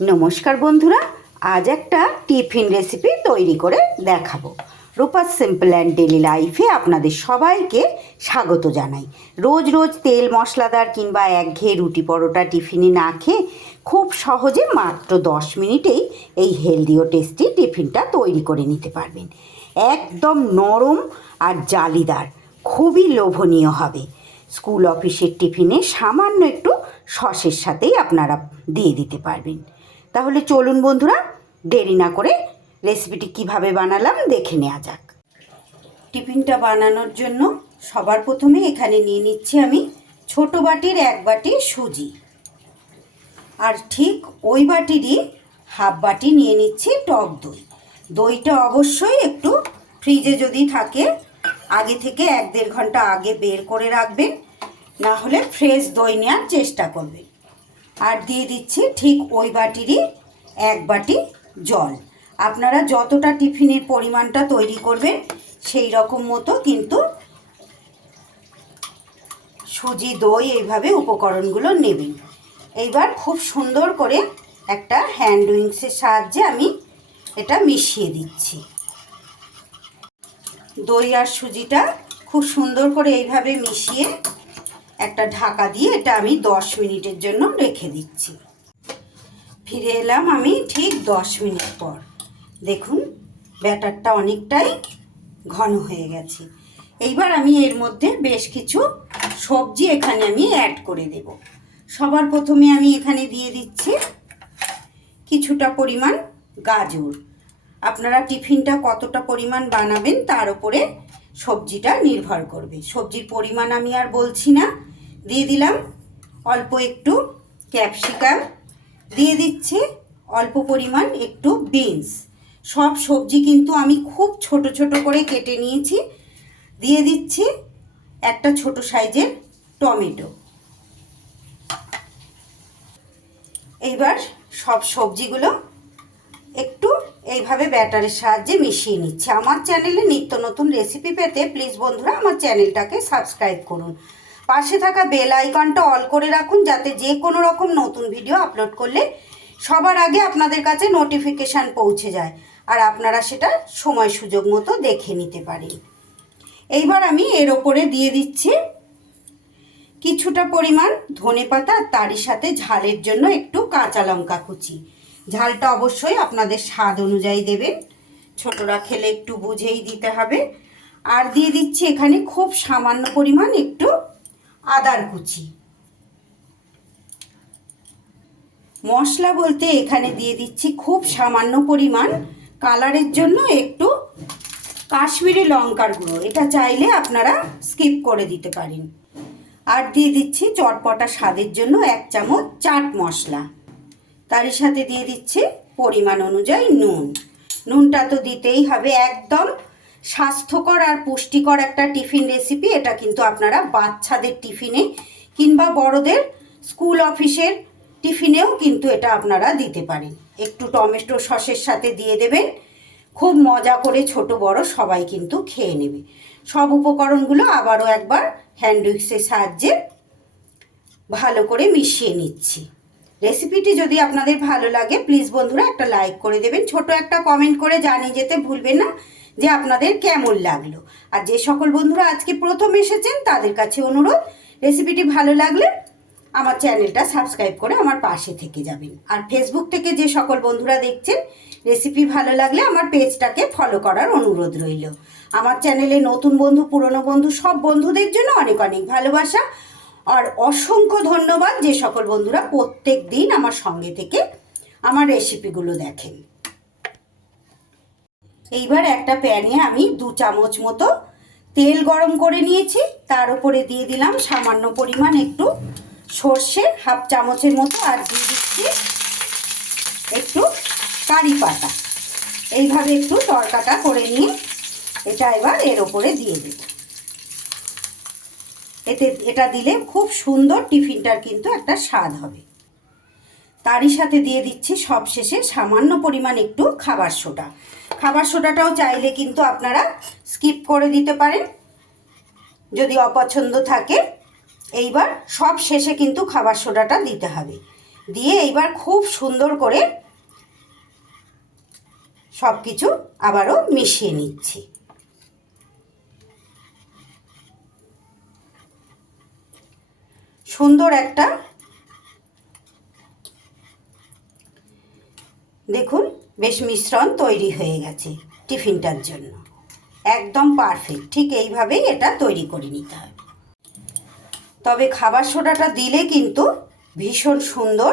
নমস্কার বন্ধুরা, আজ একটা টিফিন রেসিপি তৈরি করে দেখাবো। রূপাস সিম্পল অ্যান্ড ডেলি লাইফে আপনাদের সবাইকে স্বাগত জানাই। রোজ রোজ তেল মশলাদার কিংবা একঘেয়ে রুটি পরোটা টিফিনে না খেয়ে খুব সহজে মাত্র 10 মিনিটেই এই হেলদি ও টেস্টি টিফিনটা তৈরি করে নিতে পারবেন। একদম নরম আর জালিদার, খুবই লোভনীয় হবে। স্কুল অফিসের টিফিনে সামান্য একটু সসের সাথেই আপনারা দিয়ে দিতে পারবেন। তাহলে চলুন বন্ধুরা, দেরি না করে রেসিপিটি কিভাবে বানালাম দেখে নেওয়া যাক। টিফিনটা বানানোর জন্য সবার প্রথমে এখানে নিয়ে নিচ্ছি আমি ছোট বাটির 1 বাটি সুজি, আর ঠিক ওই বাটিরই হাফ বাটি নিয়ে নিচ্ছি টক দই। দইটা অবশ্যই একটু ফ্রিজে যদি থাকে আগে থেকে 1-1.5 ঘন্টা আগে বের করে রাখবেন, না হলে ফ্রেশ দই নেওয়ার চেষ্টা করবেন। আর দিয়ে দিচ্ছি ঠিক ওই বাটিরই 1 বাটি জল। আপনারা যতটা টিফিনের পরিমাণটা তৈরি করবেন সেই রকম মতো কিন্তু সুজি দই এইভাবে উপকরণগুলো নেবেন। এইবার খুব সুন্দর করে একটা হ্যান্ড উইংসের সাহায্যে আমি এটা মিশিয়ে দিচ্ছি। দই আর সুজিটা খুব সুন্দর করে এইভাবে মিশিয়ে একটা ঢাকা দিয়ে এটা আমি 10 মিনিটের জন্য রেখে দিচ্ছি। ফিরে এলাম আমি ঠিক 10 মিনিট পর। দেখুন ব্যাটারটা অনেকটাই ঘন হয়ে গেছে। এইবার আমি এর মধ্যে বেশ কিছু সবজি এখানে আমি অ্যাড করে দেব। সবার প্রথমে আমি এখানে দিয়ে দিচ্ছি কিছুটা পরিমাণ গাজর। আপনারা টিফিনটা কতটা পরিমাণ বানাবেন তার উপরে সবজিটা নির্ভর করবে। সবজির পরিমাণ আমি আর বলছি না। দিয়ে দিলাম অল্প একটু ক্যাপসিকাম, দিয়ে দিচ্ছি অল্প পরিমাণ একটু বিনস। সব সবজি কিন্তু আমি খুব ছোট ছোট করে কেটে নিয়েছি। দিয়ে দিচ্ছি একটা ছোট সাইজের টমেটো। এইবার সব সবজিগুলো একটু এইভাবে ব্যাটারের সাহায্যে মিশিয়ে নিচ্ছে। আমার চ্যানেলে নিত্য নতুন রেসিপি পেতে প্লিজ বন্ধুরা আমার চ্যানেলটাকে সাবস্ক্রাইব করুন। পাশে থাকা বেল আইকনটা অল করে রাখুন, যাতে যে কোনো রকম নতুন ভিডিও আপলোড করলে সবার আগে আপনাদের কাছে নোটিফিকেশান পৌঁছে যায়, আর আপনারা সেটা সময় সুযোগ মতো দেখে নিতে পারেন। এইবার আমি এর ওপরে দিয়ে দিচ্ছি কিছুটা পরিমাণ ধনেপাতা, আর তারই সাথে ঝালের জন্য একটু কাঁচা লঙ্কা কুচি। ঝালটা অবশ্যই আপনাদের স্বাদ অনুযায়ী দেবেন, ছোটরা খেলে একটু বুঝেই দিতে হবে। আর দিয়ে দিচ্ছি এখানে খুব সামান্য পরিমাণ একটু আদার কুচি। মশলা বলতে এখানে দিয়ে দিচ্ছি খুব সামান্য পরিমাণ কালারের জন্য একটু কাশ্মীরি লঙ্কার গুঁড়ো। এটা চাইলে আপনারা স্কিপ করে দিতে পারেন। আর দিয়ে দিচ্ছি চটপটা স্বাদের জন্য 1 চামচ চাট মশলা। তারই সাথে দিয়ে দিচ্ছি পরিমাণ অনুযায়ী নুন। নুনটা তো দিতেই হবে। একদম স্বাস্থ্যকর আর পুষ্টিকর একটা টিফিন রেসিপি। এটা কিন্তু আপনারা বাচ্চাদের টিফিনে কিংবা বড়দের স্কুল অফিসের টিফিনেও কিন্তু এটা আপনারা দিতে পারেন। একটু টমেটো সসের সাথে দিয়ে দেবেন, খুব মজা করে ছোট বড় সবাই কিন্তু খেয়ে নেবে। সব উপকরণগুলো আবারও একবার হ্যান্ড উইক্সের সাহায্যে ভালো করে মিশিয়ে নিচ্ছি। রেসিপিটি যদি আপনাদের ভালো লাগে প্লিজ বন্ধুরা একটা লাইক করে দেবেন, ছোট একটা কমেন্ট করে জানিয়ে যেতে ভুলবেন না যে আপনাদের কেমন লাগলো। আর যে সকল বন্ধুরা আজকে প্রথম এসেছেন তাদের কাছে অনুরোধ, রেসিপিটি ভালো লাগলে আমার চ্যানেলটা সাবস্ক্রাইব করে আমার পাশে থেকে যাবেন। আর ফেসবুক থেকে যে সকল বন্ধুরা দেখছেন, রেসিপি ভালো লাগলে আমার পেজটাকে ফলো করার অনুরোধ রইল। আমার চ্যানেলে নতুন বন্ধু পুরনো বন্ধু সব বন্ধুদের জন্য অনেক অনেক ভালোবাসা আর অসংখ্য ধন্যবাদ যে সকল বন্ধুরা প্রত্যেক দিন আমার সঙ্গে থেকে আমার রেসিপিগুলো দেখেন। এইবার একটা প্যানে আমি 2 চামচ মতো তেল গরম করে নিয়েছি। তার উপরে দিয়ে দিলাম সামান্য পরিমাণ একটু সর্ষে, হাফ চামচের মতো। আর দিয়ে দিচ্ছি একটু কারি পাতা। এইভাবে একটু তড়কাটা করে নিয়ে এটা এবার এর ওপরে দিয়ে দেব। এটা দিলে খুব সুন্দর টিফিনটার কিন্তু একটা স্বাদ হবে। তারই সাথে দিয়ে দিচ্ছি সবশেষে সামান্য পরিমাণ একটু খাবার সোডা। খাবার সোডাটাও চাইলে কিন্তু আপনারা স্কিপ করে দিতে পারেন যদি অপছন্দ থাকে। এইবার সব শেষে কিন্তু খাবার সোডাটা দিতে হবে। দিয়ে এইবার খুব সুন্দর করে সব কিছু আবারও মিশিয়ে নিচ্ছি। সুন্দর একটা দেখুন বেশ মিশ্রণ তৈরি হয়ে গেছে টিফিনটার জন্য, একদম পারফেক্ট। ঠিক এইভাবেই এটা তৈরি করে নিতে হবে। তবে খাবার সোডাটা দিলে কিন্তু ভীষণ সুন্দর,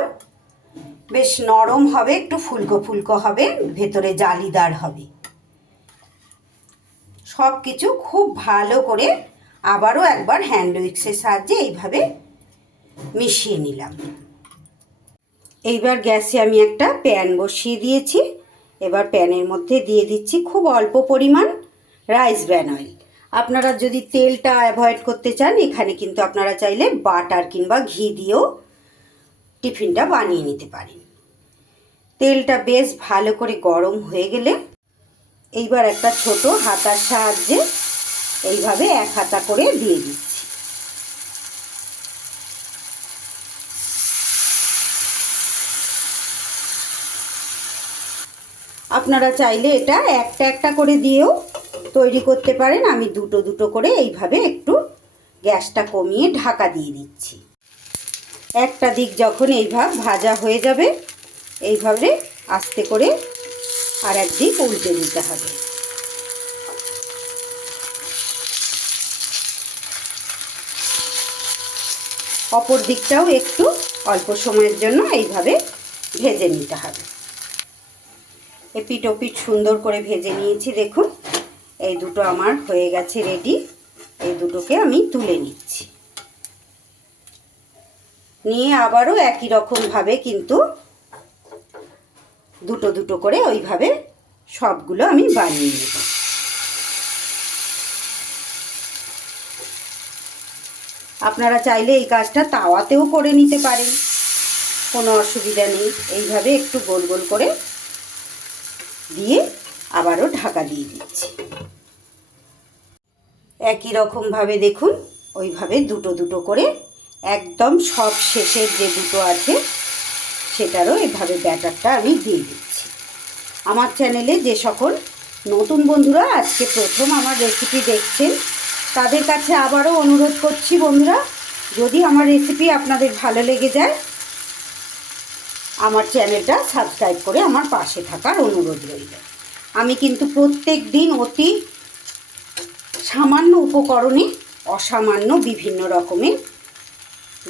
বেশ নরম হবে, একটু ফুলকো ফুলকো হবে, ভেতরে জালিদার হবে। সব কিছু খুব ভালো করে আবারও একবার হ্যান্ড উইক্সের সাহায্যে এইভাবে মিশিয়ে নিলাম। এইবার গ্যাসে আমি একটা প্যান বসিয়ে দিয়েছি। এবার প্যানের মধ্যে দিয়ে দিচ্ছি খুব অল্প পরিমাণ রাইস ব্র্যান অয়েল। আপনারা যদি তেলটা অ্যাভয়েড করতে চান, এখানে কিন্তু আপনারা চাইলে বাটার কিংবা ঘি দিয়েও টিফিনটা বানিয়ে নিতে পারেন। তেলটা বেশ ভালো করে গরম হয়ে গেলে এইবার একটা ছোট হাতার সাহায্যে এইভাবে এক হাতা করে দিয়ে দিচ্ছি। আপনারা চাইলে এটা একটা একটা করে দিয়েও তৈরি করতে পারেন। আমি দুটো দুটো করে এইভাবে একটু গ্যাসটা কমিয়ে ঢাকা দিয়ে দিচ্ছি। একটা দিক যখন এইভাবে ভাজা হয়ে যাবে, এইভাবে আস্তে করে আর একদিক উল্টে দিতে হবে। অপর দিকটাও একটু অল্প সময়ের জন্য এইভাবে ভেজে নিতে হবে। এপিট ওপিট সুন্দর করে ভেজে নিয়েছি। দেখুন এই দুটো আমার হয়ে গেছে রেডি। এই দুটোকে আমি তুলে নিচ্ছি। নিয়ে আবারও একই রকমভাবে কিন্তু দুটো দুটো করে ওইভাবে সবগুলো আমি বানিয়ে নেব। আপনারা চাইলে এই কাজটা তাওয়াতেও করে নিতে পারেন, কোনো অসুবিধা নেই। এইভাবে একটু গোল গোল করে দিয়ে আবারও ঢাকা দিয়ে দিচ্ছি। একই রকমভাবে দেখুন ওইভাবে দুটো দুটো করে একদম সব শেষের যে দুটো আছে সেটারও এইভাবে ব্যাটারটা আমি দিয়ে দিচ্ছি। আমার চ্যানেলে যে সকল নতুন বন্ধুরা আজকে প্রথম আমার রেসিপি দেখছেন, তাদের কাছে আবারও অনুরোধ করছি বন্ধুরা, যদি আমার রেসিপি আপনাদের ভালো লেগে যায় আমার চ্যানেলটা সাবস্ক্রাইব করে আমার পাশে থাকার অনুরোধ রইল। আমি কিন্তু প্রত্যেক দিন অতি সামান্য উপকরণে অসামান্য বিভিন্ন রকমের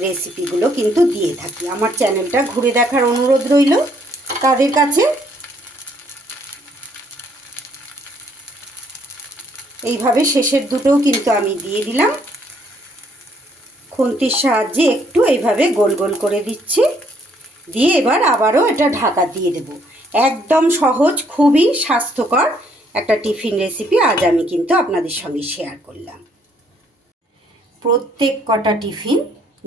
রেসিপিগুলো কিন্তু দিয়ে থাকি। আমার চ্যানেলটা ঘুরে দেখার অনুরোধ রইল তাদের কাছে। এইভাবে শেষের দুটোও কিন্তু আমি দিয়ে দিলাম। খুন্তির সাহায্যে একটু এইভাবে গোল গোল করে দিচ্ছি। দিয়ে এবার আবারও এটা ঢাকা দিয়ে দেব। একদম সহজ, খুবই স্বাস্থ্যকর একটা টিফিন রেসিপি আজ আমি কিন্তু আপনাদের সঙ্গে শেয়ার করলাম। প্রত্যেক কটা টিফিন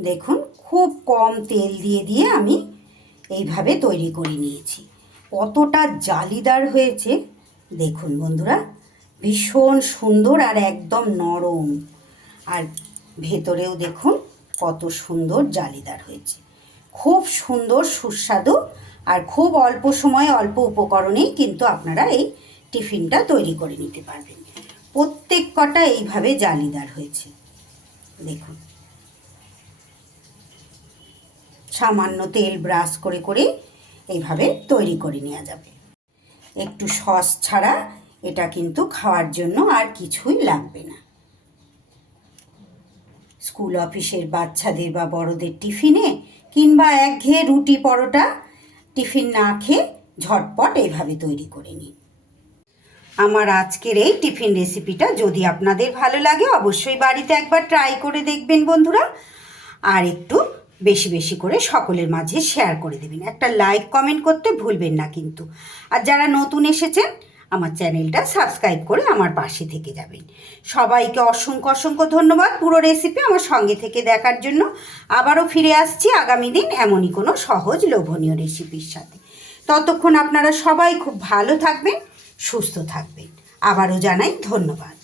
দেখুন খুব কম তেল দিয়ে দিয়ে আমি এইভাবে তৈরি করে নিয়েছি। কতটা জালিদার হয়েছে দেখুন বন্ধুরা, ভীষণ সুন্দর আর একদম নরম। আর ভেতরেও দেখুন কত সুন্দর জালিদার হয়েছে। খুব সুন্দর সুস্বাদু আর খুব অল্প সময়ে অল্প উপকরণেই কিন্তু আপনারা এই টিফিনটা তৈরি করে নিতে পারবেন। প্রত্যেক কটা এইভাবে জালিদার হয়েছে দেখুন। সামান্য তেল ব্রাশ করে করে এইভাবে তৈরি করে নেওয়া যাবে। একটু সস ছাড়া এটা কিন্তু খাওয়ার জন্য আর কিছুই লাগবে না। স্কুল অফিসের বাচ্চাদের বা বড়দের টিফিনে কিংবা একঘেয়ে রুটি পরোটা টিফিন না খেয়ে ঝটপট এইভাবে তৈরি করে নিন। আমার আজকের এই টিফিন রেসিপিটা যদি আপনাদের ভালো লাগে অবশ্যই বাড়িতে একবার ট্রাই করে দেখবেন বন্ধুরা। আর একটু বেশি বেশি করে সকলের মাঝে শেয়ার করে দেবেন। একটা লাইক কমেন্ট করতে ভুলবেন না কিন্তু। আর যারা নতুন এসেছেন আমার চ্যানেলটা সাবস্ক্রাইব করে আমার পাশে থেকে যাবেন। সবাইকে অসংখ্য অসংখ্য ধন্যবাদ পুরো রেসিপি আমার সঙ্গে থেকে দেখার জন্য। আবারও ফিরে আসছি আগামী দিন এমনই কোনো সহজ লোভনীয় রেসিপির সাথে। ততক্ষণ আপনারা সবাই খুব ভালো থাকবেন, সুস্থ থাকবেন। আবারও জানাই ধন্যবাদ।